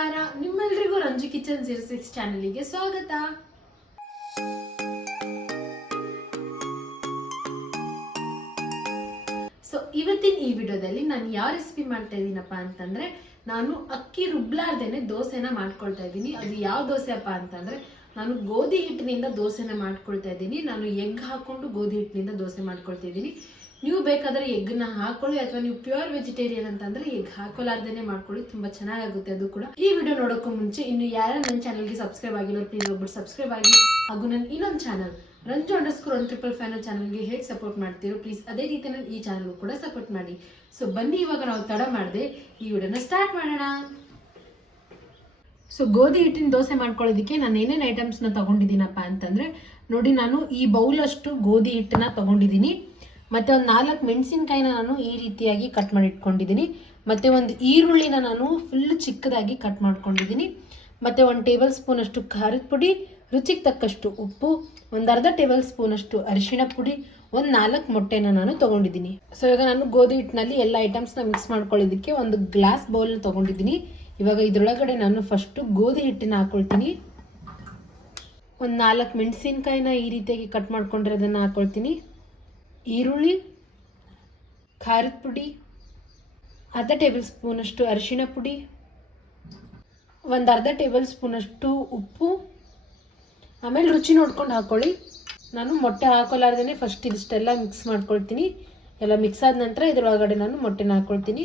ನಮಸ್ಕಾರ. ನಿಮ್ಮೆಲ್ರಿಗೂ Ranju kitchen zero ಸಿಕ್ಸ್ಗೆ ಸ್ವಾಗತ. ಸೊ ಇವತ್ತಿನ ಈ ವಿಡಿಯೋದಲ್ಲಿ ನಾನು ಯಾವ ರೆಸಿಪಿ ಮಾಡ್ತಾ ಇದ್ದೀನಪ್ಪ ಅಂತಂದ್ರೆ, ನಾನು ಅಕ್ಕಿ ರುಬ್ಲಾರ್ದೇನೆ ದೋಸೆನ ಮಾಡ್ಕೊಳ್ತಾ ಇದ್ದೀನಿ ಅದು ಯಾವ ದೋಸೆ ಅಪ್ಪ ಅಂತಂದ್ರೆ, ನಾನು ಗೋಧಿ ಹಿಟ್ಟಿನಿಂದ ದೋಸೆನ ಮಾಡ್ಕೊಳ್ತಾ ಇದ್ದೀನಿ ನಾನು ಎಗ್ ಹಾಕೊಂಡು ಗೋಧಿ ಹಿಟ್ಟಿನಿಂದ ದೋಸೆ ಮಾಡ್ಕೊಳ್ತಾ ಇದ್ದೀನಿ ನೀವು ಬೇಕಾದ್ರೆ ಎಗ್ನ ಹಾಕೊಳ್ಳಿ ಅಥವಾ ನೀವು ಪ್ಯೂರ್ ವೆಜಿಟೇರಿಯನ್ ಅಂತಂದ್ರೆ ಎಗ್ ಹಾಕೊಲಾರ್ದೇನೆ ಮಾಡ್ಕೊಳ್ಳಿ, ತುಂಬಾ ಚೆನ್ನಾಗಾಗುತ್ತೆ ಅದು ಕೂಡ. ಈ ವಿಡಿಯೋ ನೋಡೋಕ್ಕೂ ಮುಂಚೆ ಇನ್ನು ಯಾರು ನನ್ನ ಚಾನಲ್ಗೆ ಸಬ್ಸ್ಕ್ರೈಬ್ ಆಗಿಲ್ಲ ಪ್ಲೀಸ್ ಒಬ್ಬರು ಸಬ್ಸ್ಕ್ರೈಬ್ ಆಗಿ. ಹಾಗೂ ನನ್ನ ಇನ್ನೊಂದು channel Ranju underscore one triple five ಚಾನಲ್ಗೆ ಹೇಗೆ ಸಪೋರ್ಟ್ ಮಾಡ್ತೀರೋ ಪ್ಲೀಸ್ ಅದೇ ರೀತಿ ನಾನು ಈ ಚಾನಲ್ ಕೂಡ ಸಪೋರ್ಟ್ ಮಾಡಿ. ಸೊ ಬನ್ನಿ ಇವಾಗ ನಾವು ತಡ ಮಾಡದೆ, ಈ ವಿಡಿಯೋನ ಸ್ಟಾರ್ಟ್ ಮಾಡೋಣ. ಸೊ ಗೋಧಿ ಹಿಟ್ಟಿನ ದೋಸೆ ಮಾಡ್ಕೊಳ್ಳೋದಕ್ಕೆ ನಾನು ಏನೇನು ಐಟಮ್ಸ್ನ ತಗೊಂಡಿದ್ದೀನಪ್ಪ ಅಂತಂದ್ರೆ, ನೋಡಿ ನಾನು ಈ ಬೌಲಷ್ಟು ಗೋಧಿ ಹಿಟ್ಟನ್ನ ತಗೊಂಡಿದ್ದೀನಿ. ಮತ್ತೆ ಒಂದು ನಾಲ್ಕು ಮೆಣಸಿನ್ಕಾಯಿನ ನಾನು ಈ ರೀತಿಯಾಗಿ ಕಟ್ ಮಾಡಿ ಇಟ್ಕೊಂಡಿದ್ದೀನಿ ಮತ್ತೆ ಒಂದು ಈರುಳ್ಳಿನ ನಾನು ಫುಲ್ ಚಿಕ್ಕದಾಗಿ ಕಟ್ ಮಾಡ್ಕೊಂಡಿದ್ದೀನಿ. ಮತ್ತೆ ಒಂದು ಟೇಬಲ್ ಸ್ಪೂನ್ ಅಷ್ಟು ಖಾರದ ಪುಡಿ, ರುಚಿಗೆ ತಕ್ಕಷ್ಟು ಉಪ್ಪು, ಒಂದು ಅರ್ಧ ಟೇಬಲ್ ಸ್ಪೂನ್ ಅಷ್ಟು ಅರಿಶಿಣ ಪುಡಿ, ಒಂದು ನಾಲ್ಕು ಮೊಟ್ಟೆನ ನಾನು ತಗೊಂಡಿದ್ದೀನಿ. ಸೊ ಇವಾಗ ನಾನು ಗೋಧಿ ಹಿಟ್ಟಿನಲ್ಲಿ ಎಲ್ಲ ಐಟಮ್ಸ್ನ ಮಿಕ್ಸ್ ಮಾಡ್ಕೊಳ್ಳೋದಕ್ಕೆ ಒಂದು ಗ್ಲಾಸ್ ಬೌಲ್ ತಗೊಂಡಿದ್ದೀನಿ. ಇವಾಗ ಇದರೊಳಗಡೆ ನಾನು ಫಸ್ಟು ಗೋಧಿ ಹಿಟ್ಟಿನ ಹಾಕ್ಕೊಳ್ತೀನಿ ಒಂದು ನಾಲ್ಕು ಮೆಣಸಿನ್ಕಾಯಿನ ಈ ರೀತಿಯಾಗಿ ಕಟ್ ಮಾಡ್ಕೊಂಡಿರೋದನ್ನ ಹಾಕೊಳ್ತೀನಿ. ಈರುಳ್ಳಿ, ಖಾರದ ಪುಡಿ, ಅರ್ಧ ಟೇಬಲ್ ಸ್ಪೂನಷ್ಟು ಅರಿಶಿಣ ಪುಡಿ, ಒಂದು ಅರ್ಧ ಟೇಬಲ್ ಸ್ಪೂನಷ್ಟು ಉಪ್ಪು. ಆಮೇಲೆ ರುಚಿ ನೋಡ್ಕೊಂಡು ಹಾಕೊಳ್ಳಿ. ನಾನು ಮೊಟ್ಟೆ ಹಾಕೋಲಾರ್ದೇ ಫಸ್ಟ್ ಇದಿಷ್ಟೆಲ್ಲ ಮಿಕ್ಸ್ ಮಾಡ್ಕೊಳ್ತೀನಿ. ಎಲ್ಲ ಮಿಕ್ಸ್ ಆದ ನಂತರ ಇದರೊಳಗಡೆ ನಾನು ಮೊಟ್ಟೆನ ಹಾಕ್ಕೊಳ್ತೀನಿ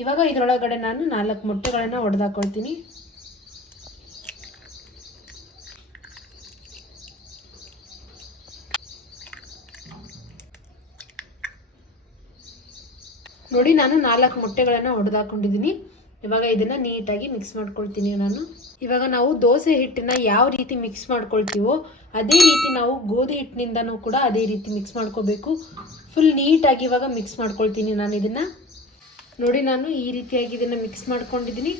ಇವಾಗ ಇದರೊಳಗಡೆ ನಾನು ನಾಲ್ಕು ಮೊಟ್ಟೆಗಳನ್ನು ಒಡೆದಾಕೊಳ್ತೀನಿ ನೋಡಿ ನಾನು ನಾಲ್ಕು ಮೊಟ್ಟೆಗಳನ್ನು ಹೊಡೆದಾಕೊಂಡಿದ್ದೀನಿ ಇವಾಗ ಇದನ್ನ ನೀಟಾಗಿ ಮಿಕ್ಸ್ ಮಾಡ್ಕೊಳ್ತೀನಿ ನಾನು. ಇವಾಗ ನಾವು ದೋಸೆ ಹಿಟ್ಟನ್ನ ಯಾವ ರೀತಿ ಮಿಕ್ಸ್ ಮಾಡ್ಕೊಳ್ತೀವೋ ಅದೇ ರೀತಿ ನಾವು ಗೋಧಿ ಹಿಟ್ಟಿನಿಂದನೂ ಕೂಡ ಅದೇ ರೀತಿ ಮಿಕ್ಸ್ ಮಾಡ್ಕೋಬೇಕು. ಫುಲ್ ನೀಟಾಗಿ ಇವಾಗ ಮಿಕ್ಸ್ ಮಾಡ್ಕೊಳ್ತೀನಿ ನಾನು ಇದನ್ನ. ನೋಡಿ ನಾನು ಈ ರೀತಿಯಾಗಿ ಇದನ್ನ ಮಿಕ್ಸ್ ಮಾಡ್ಕೊಂಡಿದ್ದೀನಿ.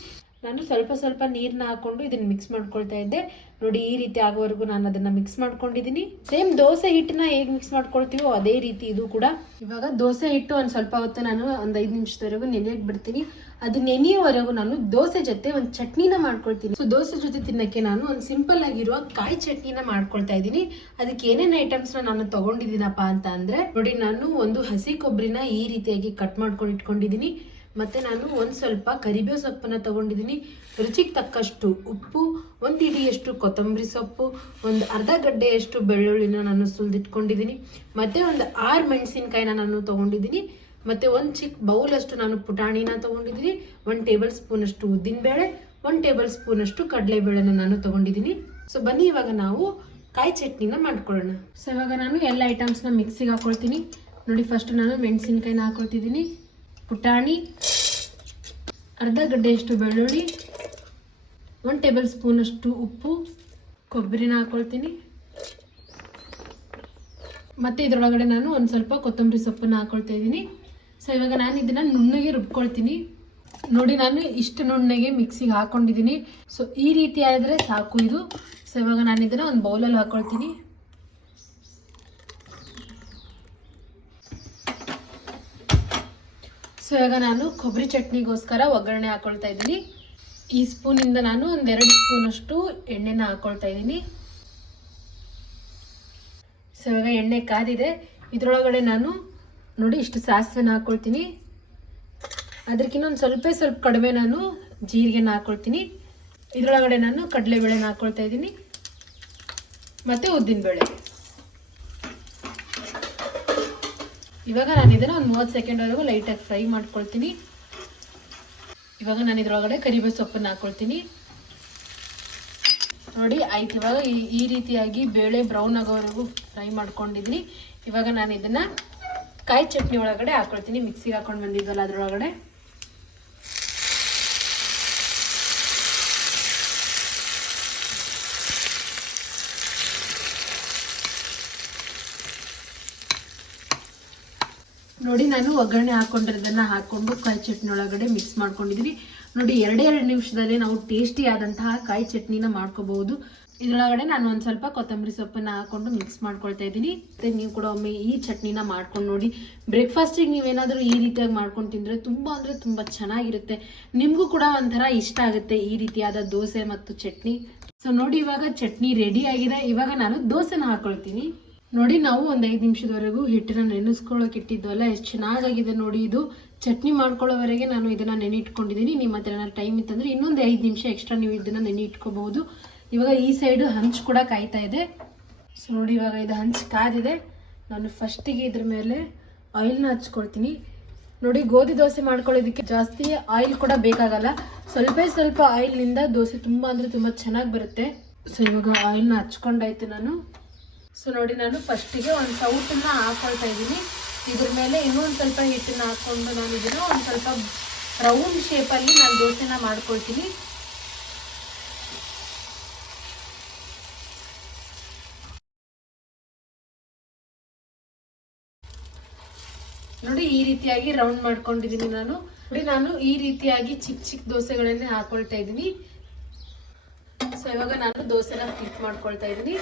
ನಾನು ಸ್ವಲ್ಪ ಸ್ವಲ್ಪ ನೀರನ್ನ ಹಾಕೊಂಡು ಇದನ್ನ ಮಿಕ್ಸ್ ಮಾಡ್ಕೊಳ್ತಾ ಇದ್ದೆ. ನೋಡಿ, ಈ ರೀತಿ ಆಗೋವರೆಗೂ ನಾನು ಅದನ್ನ ಮಿಕ್ಸ್ ಮಾಡ್ಕೊಂಡಿದ್ದೀನಿ ಸೇಮ್ ದೋಸೆ ಹಿಟ್ಟನ್ನ ಹೇಗೆ ಮಿಕ್ಸ್ ಮಾಡ್ಕೊಳ್ತೀವೋ ಅದೇ ರೀತಿ ಇದು ಕೂಡ. ಇವಾಗ ದೋಸೆ ಹಿಟ್ಟು ಒಂದು ಸ್ವಲ್ಪ ಹೊತ್ತು ನಾನು ಒಂದು ಐದು ನಿಮಿಷದವರೆಗೂ ನೆನೆಯಕ್ಕೆ ಬಿಡ್ತೀನಿ. ಅದು ನೆನೆಯೋವರೆಗೂ ನಾನು ದೋಸೆ ಜೊತೆ ಒಂದು ಚಟ್ನಿನ ಮಾಡ್ಕೊಳ್ತೀನಿ. ಸೊ ದೋಸೆ ಜೊತೆ ತಿನ್ನಕ್ಕೆ ನಾನು ಒಂದು ಸಿಂಪಲ್ ಆಗಿರುವ ಕಾಯಿ ಚಟ್ನಿನ ಮಾಡ್ಕೊಳ್ತಾ ಇದ್ದೀನಿ ಅದಕ್ಕೆ ಏನೇನು ಐಟಮ್ಸ್ ನಾನು ತಗೊಂಡಿದ್ದೀನಪ್ಪ ಅಂತ ಅಂದ್ರೆ, ನೋಡಿ, ನಾನು ಒಂದು ಹಸಿ ಕೊಬ್ಬರಿನ ಈ ರೀತಿಯಾಗಿ ಕಟ್ ಮಾಡ್ಕೊಂಡು ಇಟ್ಕೊಂಡಿದ್ದೀನಿ ಮತ್ತೆ ನಾನು ಒಂದು ಸ್ವಲ್ಪ ಕರಿಬೇವು ಸೊಪ್ಪನ್ನು ತಗೊಂಡಿದ್ದೀನಿ ರುಚಿಗೆ ತಕ್ಕಷ್ಟು ಉಪ್ಪು, ಒಂದು ಇಡಿಯಷ್ಟು ಕೊತ್ತಂಬರಿ ಸೊಪ್ಪು, ಒಂದು ಅರ್ಧ ಗಡ್ಡೆಯಷ್ಟು ಬೆಳ್ಳುಳ್ಳಿನ ನಾನು ಸುಲಿದಿಟ್ಕೊಂಡಿದ್ದೀನಿ ಮತ್ತೆ ಒಂದು ಆರು ಮೆಣಸಿನ್ಕಾಯಿನ ನಾನು ತೊಗೊಂಡಿದ್ದೀನಿ ಮತ್ತೆ ಒಂದು ಚಿಕ್ಕ ಬೌಲಷ್ಟು ನಾನು ಪುಟಾಣಿನ ತೊಗೊಂಡಿದ್ದೀನಿ ಒಂದು ಟೇಬಲ್ ಸ್ಪೂನ್ ಅಷ್ಟು ಉದ್ದಿನಬೇಳೆ, ಒಂದು ಟೇಬಲ್ ಸ್ಪೂನ್ ಅಷ್ಟು ಕಡಲೆಬೇಳೆನ ನಾನು ತೊಗೊಂಡಿದ್ದೀನಿ ಸೊ ಬನ್ನಿ ಇವಾಗ ನಾವು ಕಾಯಿ ಚಟ್ನಿನ ಮಾಡ್ಕೊಳ್ಳೋಣ. ಸೊ ಇವಾಗ ನಾನು ಎಲ್ಲ ಐಟಮ್ಸ್ನ ಮಿಕ್ಸಿಗೆ ಹಾಕ್ಕೊಳ್ತೀನಿ ನೋಡಿ ಫಸ್ಟ್ ನಾನು ಮೆಣಸಿನ್ಕಾಯಿನ ಹಾಕೊಳ್ತಿದ್ದೀನಿ ಪುಟಾಣಿ, ಅರ್ಧ ಗಡ್ಡೆಯಷ್ಟು ಬೆಳ್ಳುಳ್ಳಿ, ಒಂದು ಟೇಬಲ್ ಸ್ಪೂನಷ್ಟು ಉಪ್ಪು, ಕೊಬ್ಬರಿನ ಹಾಕ್ಕೊಳ್ತೀನಿ ಮತ್ತು ಇದರೊಳಗಡೆ ನಾನು ಒಂದು ಸ್ವಲ್ಪ ಕೊತ್ತಂಬರಿ ಸೊಪ್ಪನ್ನು ಹಾಕ್ಕೊಳ್ತಾ ಇದ್ದೀನಿ. ಸೊ ಇವಾಗ ನಾನು ಇದನ್ನು ನುಣ್ಣಗೆ ರುಬ್ಕೊಳ್ತೀನಿ. ನೋಡಿ, ನಾನು ಇಷ್ಟು ನುಣ್ಣಗೆ ಮಿಕ್ಸಿಗೆ ಹಾಕ್ಕೊಂಡಿದ್ದೀನಿ ಸೊ ಈ ರೀತಿ ಆದರೆ ಸಾಕು ಇದು. ಸೊ ಇವಾಗ ನಾನು ಇದನ್ನು ಒಂದು ಬೌಲಲ್ಲಿ ಹಾಕೊಳ್ತೀನಿ. ಸೊ ಇವಾಗ ನಾನು ಕೊಬ್ಬರಿ ಚಟ್ನಿಗೋಸ್ಕರ ಒಗ್ಗರಣೆ ಹಾಕೊಳ್ತಾ ಇದ್ದೀನಿ. ಈ ಸ್ಪೂನಿಂದ ನಾನು ಒಂದೆರಡು ಸ್ಪೂನಷ್ಟು ಎಣ್ಣೆನ ಹಾಕೊಳ್ತಾ ಇದ್ದೀನಿ. ಸೊ ಇವಾಗ ಎಣ್ಣೆ ಕಾದಿದೆ. ಇದರೊಳಗಡೆ ನಾನು ನೋಡಿ ಇಷ್ಟು ಸಾಸಿವೆನ ಹಾಕ್ಕೊಳ್ತೀನಿ ಅದಕ್ಕಿಂತ ಒಂದು ಸ್ವಲ್ಪ ಸ್ವಲ್ಪ ಕಡಿಮೆ ನಾನು ಜೀರಿಗೆನ ಹಾಕ್ಕೊಳ್ತೀನಿ ಇದರೊಳಗಡೆ ನಾನು ಕಡಲೆಬೇಳೆನ ಹಾಕ್ಕೊಳ್ತಾ ಇದ್ದೀನಿ. ಮತ್ತು ಉದ್ದಿನಬೇಳೆ. ಇವಾಗ ನಾನು ಇದನ್ನು ಒಂದು ಮೂವತ್ತು ಸೆಕೆಂಡ್ವರೆಗೂ ಲೈಟಾಗಿ ಫ್ರೈ ಮಾಡ್ಕೊಳ್ತೀನಿ. ಇವಾಗ ನಾನು ಇದ್ರೊಳಗಡೆ ಕರಿಬೇವು ಸೊಪ್ಪನ್ನು ಹಾಕ್ಕೊಳ್ತೀನಿ ನೋಡಿ, ಆಯ್ತು. ಇವಾಗ ಈ ರೀತಿಯಾಗಿ ಬೇಳೆ ಬ್ರೌನ್ ಆಗೋವರೆಗೂ ಫ್ರೈ ಮಾಡ್ಕೊಂಡಿದ್ದೀನಿ ಇವಾಗ ನಾನು ಇದನ್ನು ಕಾಯಿ ಚಟ್ನಿ ಒಳಗಡೆ ಹಾಕ್ಕೊಳ್ತೀನಿ ಮಿಕ್ಸಿಗೆ ಹಾಕೊಂಡು ಬಂದಿದ್ವಲ್ಲ ಅದರೊಳಗಡೆ. ನೋಡಿ, ನಾನು ಒಗ್ಗರಣೆ ಹಾಕೊಂಡಿರೋದನ್ನ ಹಾಕೊಂಡು ಕಾಯಿ ಚಟ್ನಿ ಒಳಗಡೆ ಮಿಕ್ಸ್ ಮಾಡ್ಕೊಂಡಿದ್ದೀನಿ ನೋಡಿ, ಎರಡೇ ಎರಡು ನಿಮಿಷದಲ್ಲಿ ನಾವು ಟೇಸ್ಟಿ ಆದಂತಹ ಕಾಯಿ ಚಟ್ನಿನ ಮಾಡ್ಕೋಬಹುದು. ಇದರೊಳಗಡೆ ನಾನು ಒಂದು ಸ್ವಲ್ಪ ಕೊತ್ತಂಬರಿ ಸೊಪ್ಪನ್ನ ಹಾಕೊಂಡು ಮಿಕ್ಸ್ ಮಾಡ್ಕೊಳ್ತಾ ಇದ್ದೀನಿ. ಮತ್ತೆ ನೀವು ಕೂಡ ಒಮ್ಮೆ ಈ ಚಟ್ನಿನ ಮಾಡ್ಕೊಂಡು ನೋಡಿ. ಬ್ರೇಕ್ಫಾಸ್ಟಿಗೆ ನೀವೇನಾದರೂ ಈ ರೀತಿಯಾಗಿ ಮಾಡ್ಕೊಂಡು ತಿಂದರೆ ತುಂಬ ಅಂದರೆ ತುಂಬ ಚೆನ್ನಾಗಿರುತ್ತೆ. ನಿಮಗೂ ಕೂಡ ಒಂಥರ ಇಷ್ಟ ಆಗುತ್ತೆ ಈ ರೀತಿಯಾದ ದೋಸೆ ಮತ್ತು ಚಟ್ನಿ. ಸೊ ನೋಡಿ, ಇವಾಗ ಚಟ್ನಿ ರೆಡಿ ಆಗಿದೆ. ಇವಾಗ ನಾನು ದೋಸೆನ ಹಾಕೊಳ್ತೀನಿ. ನೋಡಿ ನಾವು ಒಂದು ಐದು ನಿಮಿಷದವರೆಗೂ ಹಿಟ್ಟನ್ನ ನೆನೆಸ್ಕೊಳ್ಳೋಕೆ ಇಟ್ಟಿದ್ವಲ್ಲ ಎಷ್ಟು ಚೆನ್ನಾಗಾಗಿದೆ ನೋಡಿ ಇದು. ಚಟ್ನಿ ಮಾಡ್ಕೊಳ್ಳೋವರೆಗೆ ನಾನು ಇದನ್ನ ನೆನೆ ಇಟ್ಕೊಂಡಿದ್ದೀನಿ ನಿಮ್ಮ ಹತ್ರ ಏನಾದ್ರು ಟೈಮ್ ಇತ್ತಂದ್ರೆ ಇನ್ನೊಂದು ಐದು ನಿಮಿಷ ಎಕ್ಸ್ಟ್ರಾ ನೀವು ಇದನ್ನ ನೆನೆ ಇಟ್ಕೋಬಹುದು ಇವಾಗ ಈ ಸೈಡು ಹಂಚ್ ಕೂಡ ಕಾಯ್ತಾ ಇದೆ. ಸೊ ನೋಡಿ ಇವಾಗ ಇದು ಹಂಚ್ ಕಾದಿದೆ. ನಾನು ಫಸ್ಟಿಗೆ ಇದ್ರ ಮೇಲೆ ಆಯಿಲ್ನ ಹಚ್ಕೊಳ್ತೀನಿ. ನೋಡಿ ಗೋಧಿ ದೋಸೆ ಮಾಡ್ಕೊಳ್ಳೋದಕ್ಕೆ ಜಾಸ್ತಿ ಆಯಿಲ್ ಕೂಡ ಬೇಕಾಗಲ್ಲ. ಸ್ವಲ್ಪ ಸ್ವಲ್ಪ ಆಯಿಲ್ನಿಂದ ದೋಸೆ ತುಂಬ ಅಂದರೆ ತುಂಬ ಚೆನ್ನಾಗಿ ಬರುತ್ತೆ. ಸೊ ಇವಾಗ ಆಯಿಲ್ನ ಹಚ್ಕೊಂಡಾಯ್ತು ನಾನು. ಸೊ ನೋಡಿ ನಾನು ಫಸ್ಟಿಗೆ ಒಂದು ಸೌಟನ್ನು ಹಾಕೊಳ್ತಾ ಇದ್ದೀನಿ. ಇದ್ರ ಮೇಲೆ ಇನ್ನೊಂದು ಸ್ವಲ್ಪ ಹಿಟ್ಟನ್ನ ಹಾಕೊಂಡು ನಾನು ಇದನ್ನು ಒಂದು ಸ್ವಲ್ಪ ರೌಂಡ್ ಶೇಪಲ್ಲಿ ನಾನು ದೋಸೆನ ಮಾಡ್ಕೊಳ್ತೀನಿ. ನೋಡಿ ಈ ರೀತಿಯಾಗಿ ರೌಂಡ್ ಮಾಡ್ಕೊಂಡಿದ್ದೀನಿ ನಾನು. ನೋಡಿ ನಾನು ಈ ರೀತಿಯಾಗಿ ಚಿಕ್ಕ ಚಿಕ್ಕ ದೋಸೆಗಳನ್ನೇ ಹಾಕೊಳ್ತಾ ಇದ್ದೀನಿ. ಸೊ ಇವಾಗ ನಾನು ದೋಸೆನ ಫ್ಲಿಪ್ ಮಾಡ್ಕೊಳ್ತಾ ಇದ್ದೀನಿ.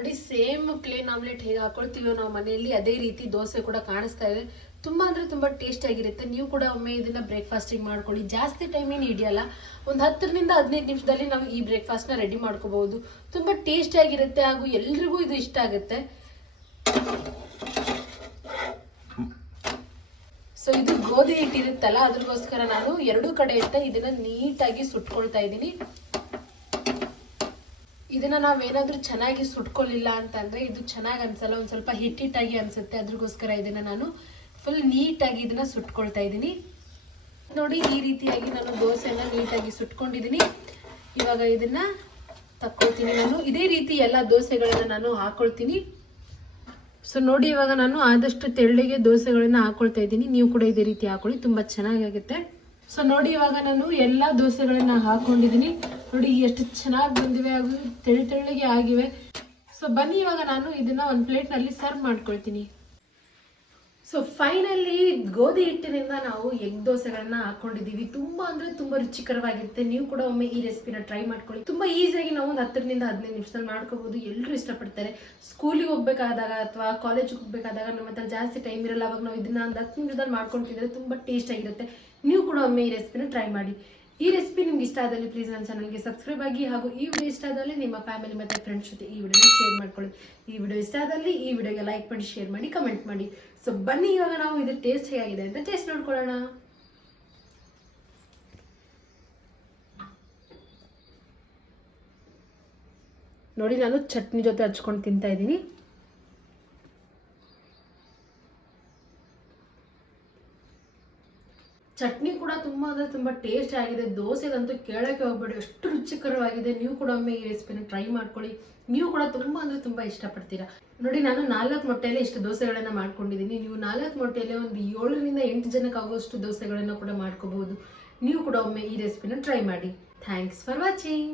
ನೋಡಿ ಸೇಮ್ ಪ್ಲೇನ್ ಆಮ್ಲೆಟ್ ಹೇಗೆ ಹಾಕೊಳ್ತೀವೋ ನಾವು ಮನೆಯಲ್ಲಿ, ಅದೇ ರೀತಿ ದೋಸೆ ಕೂಡ ಕಾಣಿಸ್ತಾ ಇದೆ. ತುಂಬಾ ಅಂದ್ರೆ ತುಂಬಾ ಟೇಸ್ಟ್ ಆಗಿರುತ್ತೆ. ನೀವು ಕೂಡ ಒಮ್ಮೆ ಇದನ್ನ ಬ್ರೇಕ್ಫಾಸ್ಟಿಗೆ ಮಾಡ್ಕೊಳ್ಳಿ. ಜಾಸ್ತಿ ಟೈಮ್ ಏನು ಹಿಡಿಯಲ್ಲ. ಒಂದು ಹತ್ತರಿಂದ ಹದಿನೈದು ನಿಮಿಷದಲ್ಲಿ ನಾವು ಈ ಬ್ರೇಕ್ಫಾಸ್ಟ್ನ ರೆಡಿ ಮಾಡ್ಕೋಬಹುದು. ತುಂಬಾ ಟೇಸ್ಟ್ ಆಗಿರುತ್ತೆ ಹಾಗೂ ಎಲ್ರಿಗೂ ಇದು ಇಷ್ಟ ಆಗುತ್ತೆ. ಸೊ ಇದು ಗೋಧಿ ಹಿಟ್ಟಿರುತ್ತಲ್ಲ, ಅದ್ರಗೋಸ್ಕರ ನಾನು ಎರಡು ಕಡೆಯಿಂದ ಇದನ್ನ ನೀಟಾಗಿ ಸುಟ್ಕೊಳ್ತಾ ಇದ್ದೀನಿ. ಇದನ್ನ ನಾವೇನಾದ್ರೂ ಚೆನ್ನಾಗಿ ಸುಟ್ಕೊಳ್ಳಿಲ್ಲ ಅಂತಂದ್ರೆ ಇದು ಚೆನ್ನಾಗಿ ಅನ್ಸಲ್ಲ, ಒಂದ್ ಸ್ವಲ್ಪ ಹಿಟ್ಟಿಟ್ಟಾಗಿ ಅನ್ಸುತ್ತೆ. ಅದ್ರಗೋಸ್ಕರ ಇದನ್ನ ನಾನು ಫುಲ್ ನೀಟಾಗಿ ಇದನ್ನ ಸುಟ್ಕೊಳ್ತಾ ಇದ್ದೀನಿ. ನೋಡಿ, ಈ ರೀತಿಯಾಗಿ ನಾನು ದೋಸೆನ ನೀಟಾಗಿ ಸುಟ್ಕೊಂಡಿದ್ದೀನಿ. ಇವಾಗ ಇದನ್ನ ತಕ್ಕೊಳ್ತೀನಿ ನಾನು. ಇದೇ ರೀತಿ ಎಲ್ಲ ದೋಸೆಗಳನ್ನ ನಾನು ಹಾಕೊಳ್ತೀನಿ. ಸೊ ನೋಡಿ, ಇವಾಗ ನಾನು ಆದಷ್ಟು ತೆಳ್ಳಗೆ ದೋಸೆಗಳನ್ನ ಹಾಕೊಳ್ತಾ ಇದ್ದೀನಿ. ನೀವು ಕೂಡ ಇದೇ ರೀತಿ ಹಾಕೊಳ್ಳಿ. ತುಂಬಾ ಚೆನ್ನಾಗಾಗುತ್ತೆ. ಸೊ ನೋಡಿ, ಇವಾಗ ನಾನು ಎಲ್ಲಾ ದೋಸೆಗಳನ್ನ ಹಾಕೊಂಡಿದ್ದೀನಿ. ನೋಡಿ, ಎಷ್ಟು ಚೆನ್ನಾಗಿ ಬಂದಿವೆ ಹಾಗೂ ತೆಳು ತೆಳ್ಳಗೆ ಆಗಿವೆ. ಸೊ ಬನ್ನಿ, ಇವಾಗ ನಾನು ಇದನ್ನ ಒಂದು ಪ್ಲೇಟ್ನಲ್ಲಿ ಸರ್ವ್ ಮಾಡ್ಕೊಳ್ತೀನಿ. ಸೊ ಫೈನಲಿ ಗೋಧಿ ಹಿಟ್ಟಿನಿಂದ ನಾವು ಎಗ್ ದೋಸೆಗಳನ್ನ ಹಾಕೊಂಡಿದೀವಿ ತುಂಬಾ ಅಂದ್ರೆ ತುಂಬಾ ರುಚಿಕರವಾಗಿರುತ್ತೆ. ನೀವು ಕೂಡ ಒಮ್ಮೆ ಈ ರೆಸಿಪಿನ ಟ್ರೈ ಮಾಡ್ಕೊಳ್ಳಿ. ತುಂಬಾ ಈಸಿಯಾಗಿ ನಾವು ಒಂದು ಹತ್ತರಿಂದ ಹದಿನೈದು ನಿಮಿಷದಲ್ಲಿ ಮಾಡ್ಕೋಬಹುದು ಎಲ್ಲರೂ ಇಷ್ಟಪಡ್ತಾರೆ. ಸ್ಕೂಲಿಗೆ ಹೋಗ್ಬೇಕಾದಾಗ ಅಥವಾ ಕಾಲೇಜ್ಗೆ ಹೋಗ್ಬೇಕಾದಾಗ ನಮ್ಮ ಹತ್ರ ಜಾಸ್ತಿ ಟೈಮ್ ಇರಲ್ಲ. ಅವಾಗ ನಾವು ಇದನ್ನ ಒಂದು ಹತ್ತು ನಿಮಿಷದಲ್ಲಿ ಮಾಡ್ಕೊಂಡು ತಿಂದ್ರೆ ತುಂಬಾ ಟೇಸ್ಟ್ ಆಗಿರುತ್ತೆ. ನೀವು ಕೂಡ ಒಮ್ಮೆ ಈ ರೆಸಿಪಿನ ಟ್ರೈ ಮಾಡಿ. ಈ ರೆಸಿಪಿ ನಿಮ್ಗೆ ಇಷ್ಟ ಆದಲ್ಲಿ ಪ್ಲೀಸ್ ನನ್ನ ಚಾನಲ್ಗೆ ಸಬ್ಸ್ಕ್ರೈಬ್ ಆಗಿ ಹಾಗೂ ಈ ವಿಡಿಯೋ ಇಷ್ಟ ಆದಲ್ಲಿ ನಿಮ್ಮ ಫ್ಯಾಮಿಲಿ ಮತ್ತೆ ಫ್ರೆಂಡ್ಸ್ ಜೊತೆ ಈ ವಿಡಿಯೋನ ಶೇರ್ ಮಾಡ್ಕೊಳ್ಳಿ. ಈ ವಿಡಿಯೋ ಇಷ್ಟ ಆದಲ್ಲಿ ಈ ವಿಡಿಯೋಗೆ ಲೈಕ್ ಮಾಡಿ ಶೇರ್ ಮಾಡಿ ಕಮೆಂಟ್ ಮಾಡಿ. ಸೊ ಬನ್ನಿ, ಇವಾಗ ನಾವು ಇದ್ರ ಟೇಸ್ಟ್ ಹೇಗಾಗಿದೆ ಅಂತ ಟೇಸ್ಟ್ ನೋಡ್ಕೊಳ್ಳೋಣ. ನೋಡಿ, ನಾನು ಚಟ್ನಿ ಜೊತೆ ಹಚ್ಕೊಂಡು ತಿಂತಾ ಇದ್ದೀನಿ. ಚಟ್ನಿ ಕೂಡ ತುಂಬಾ ಅಂದ್ರೆ ತುಂಬಾ ಟೇಸ್ಟ್ ಆಗಿದೆ. ದೋಸೆಗಂತೂ ಕೇಳೋಕ್ಕೆ ಹೋಗ್ಬೇಡಿ, ಅಷ್ಟು ರುಚಿಕರವಾಗಿದೆ. ನೀವು ಕೂಡ ಒಮ್ಮೆ ಈ ರೆಸಿಪಿನ ಟ್ರೈ ಮಾಡ್ಕೊಳ್ಳಿ. ನೀವು ಕೂಡ ತುಂಬಾ ಅಂದ್ರೆ ತುಂಬ ಇಷ್ಟಪಡ್ತೀರಾ. ನೋಡಿ, ನಾನು ನಾಲ್ಕು ಮೊಟ್ಟೆಯಲ್ಲೇ ಇಷ್ಟು ದೋಸೆಗಳನ್ನು ಮಾಡ್ಕೊಂಡಿದ್ದೀನಿ. ನೀವು ನಾಲ್ಕು ಮೊಟ್ಟೆಯಲ್ಲೇ ಒಂದು ಏಳರಿಂದ ಎಂಟು ಜನಕ್ಕೆ ಆಗುವಷ್ಟು ದೋಸೆಗಳನ್ನು ಕೂಡ ಮಾಡ್ಕೋಬಹುದು. ನೀವು ಕೂಡ ಒಮ್ಮೆ ಈ ರೆಸಿಪಿನ ಟ್ರೈ ಮಾಡಿ. Thanks for watching